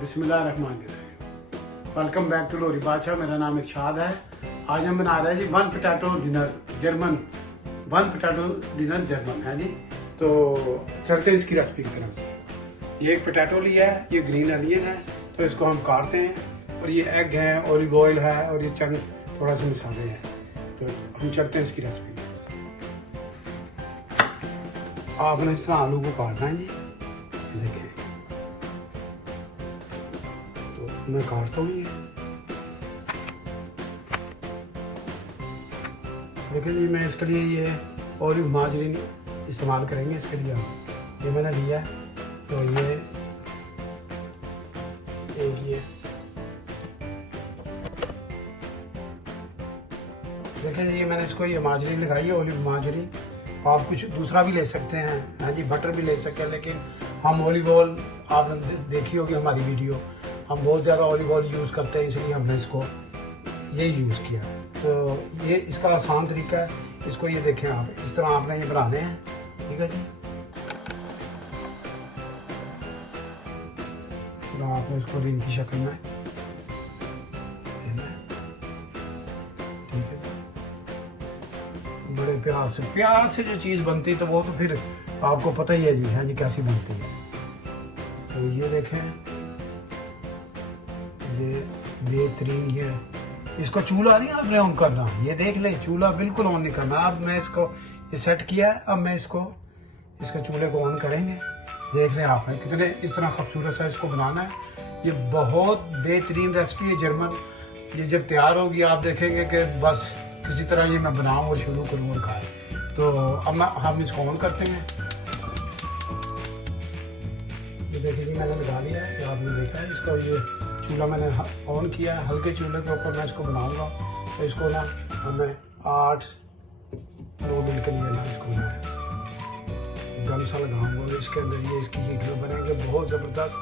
बिस्मिल्लाहिर्रहमानिर्रहीम। Welcome back to लोरी बादशाह। मेरा नाम इरशाद है। आज हम बना रहे हैं जी वन पोटैटो डिनर जर्मन है जी। तो चलते हैं इसकी रेसिपी की तरफ से। ये एक पोटैटो लिया है, ये ग्रीन अनियन है, तो इसको हम काटते हैं, और ये एग है, ऑलिव ऑयल है, और ये चंद थोड़ा सा मसाले हैं। तो हम चलते हैं इसकी रेसिपी। आपने इस तरह आलू को काटना है जी, देखें। तो मैं काटता हूँ ये, देखिए जी। मैं इसके लिए ये ऑलिव मार्जरीन इस्तेमाल करेंगे इसके लिए। ये मैंने लिया है, तो ये देखिए जी, मैंने इसको ये मार्जरीन लगाई है, ऑलिव मार्जरीन। आप कुछ दूसरा भी ले सकते हैं, हाँ जी, बटर भी ले सकते हैं, लेकिन हम ऑलिव ऑयल, आपने देखी होगी हमारी वीडियो, हम बहुत ज़्यादा ऑलिव ऑयल यूज़ करते हैं, इसलिए हमने इसको ये यूज़ किया। तो ये इसका आसान तरीका है। इसको ये देखें आप, इस तरह आपने ये बनाने हैं, ठीक है जी। तो आपने इसको रिंग की शक्ल में, ठीक है सर। बड़े प्यार से जो चीज़ बनती तो वो तो फिर आपको पता ही है जी, है जी, कैसी बनती है। तो ये देखें, ये बेहतरीन। ये इसको चूल्हा नहीं आपने ऑन करना, ये देख ले, चूल्हा बिल्कुल ऑन नहीं करना। अब मैं इसको ये सेट किया है, अब मैं इसको चूल्हे को ऑन करेंगे। देख लें आप कितने इस तरह खूबसूरत सा इसको बनाना है। ये बहुत बेहतरीन रेसिपी है जर्मन। ये जब तैयार होगी आप देखेंगे कि बस किसी तरह ये मैं बनाऊँ और शुरू करूँ और खाएँ। तो अब हम इसको ऑन करते हैं। ये देखिए जी, मैंने लगा लिया है, आपने देखा है। इसको ये चूल्हा मैंने ऑन किया है, हल्के चूल्हे के ऊपर मैं इसको बनाऊंगा। तो इसको ना हमें 8-9 मिनट के लिए ना इसको मैं दम सा लगाऊंगा। इसके अंदर ये इसकी हीट में बनेंगे बहुत ज़बरदस्त।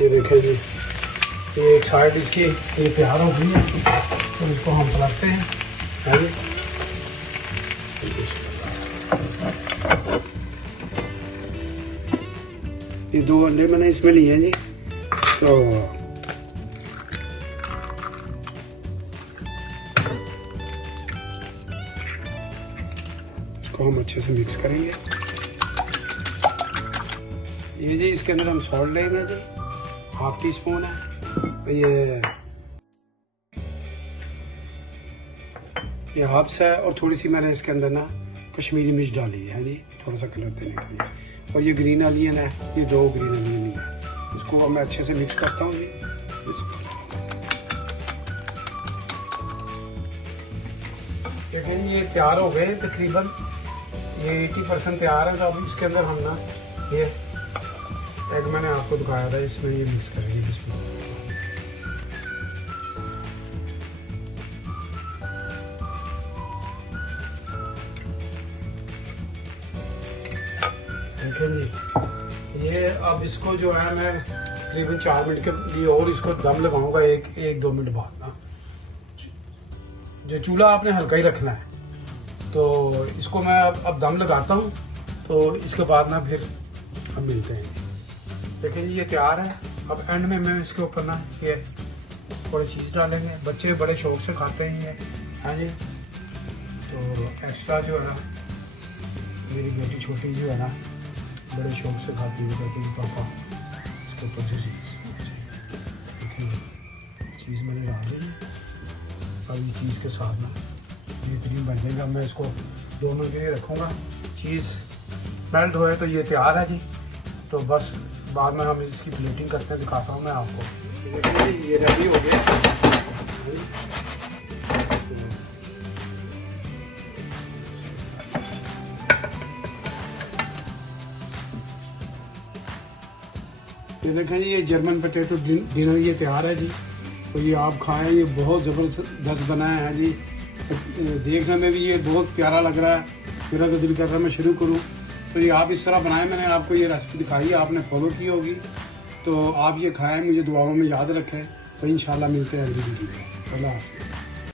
ये देखें जी, ये एक साइड इसकी ये तैयार हो गई है, तो इसको हम पलटते हैं। ये 2 अंडे मैंने इसमें लिए हैं जी। तो इसको हम अच्छे से मिक्स करेंगे। ये जी, इसके अंदर हम सॉल्ट लेंगे जी, 1/2 टीस्पून है। ये हर्ब्स है, और थोड़ी सी मैंने इसके अंदर ना कश्मीरी मिर्च डाली है जी, थोड़ा सा कलर देने के लिए। और ये ग्रीन अनियन है, ये 2 ग्रीन अनियन है। इसको मैं अच्छे से मिक्स करता हूँ जी। देखिए ये तैयार हो गए तकरीबन, ये 80% तैयार है। तो अब इसके अंदर हम ना ये एग मैंने आपको दिखाया था, इसमें ये मिक्स करेंगे। इसमें देखिए जी, ये अब इसको जो है मैं तकरीबन 4 मिनट के लिए और इसको दम लगाऊंगा, 1-2 मिनट बाद ना। जो चूल्हा आपने हल्का ही रखना है। तो इसको मैं अब दम लगाता हूँ, तो इसके बाद ना फिर हम मिलते हैं। देखिए जी, ये तैयार है। अब एंड में मैं इसके ऊपर ना ये थोड़ी चीज़ डालेंगे। बच्चे बड़े शौक से खाते हैं ये, हाँ जी। तो एक्स्ट्रा जो है ना, मेरी बेटी छोटी जो है ना, बड़े शौक से खाती है, कहती है पापा इसके ऊपर जो चीज़ मैंने डाल दी। अब ये चीज़ के साथ ना बेहतरीन बन जाएगा। मैं इसको 2 मिनट के लिए रखूँगा, चीज़ मेल्ट होए तो ये तैयार है जी। तो बस बाद में हम इसकी प्लेटिंग करते हैं, दिखाता हूँ मैं आपको। देखिए ये रेडी हो गया। ये देखें जी, ये जर्मन पोटैटो डिनर ये तैयार है जी। तो ये आप खाएं, ये बहुत ज़बरदस्त बना है जी। देखने में भी ये बहुत प्यारा लग रहा है। मेरा तो दिल कर रहा है मैं शुरू करूं। तो ये आप इस तरह बनाएं, मैंने आपको ये रेसिपी दिखाई है, आपने फॉलो की होगी। तो आप ये खाएं, मुझे दुआओं में याद रखें। तो इंशाल्लाह मिलते हैं अगली वीडियो में। अल्लाह हाफ़िज़।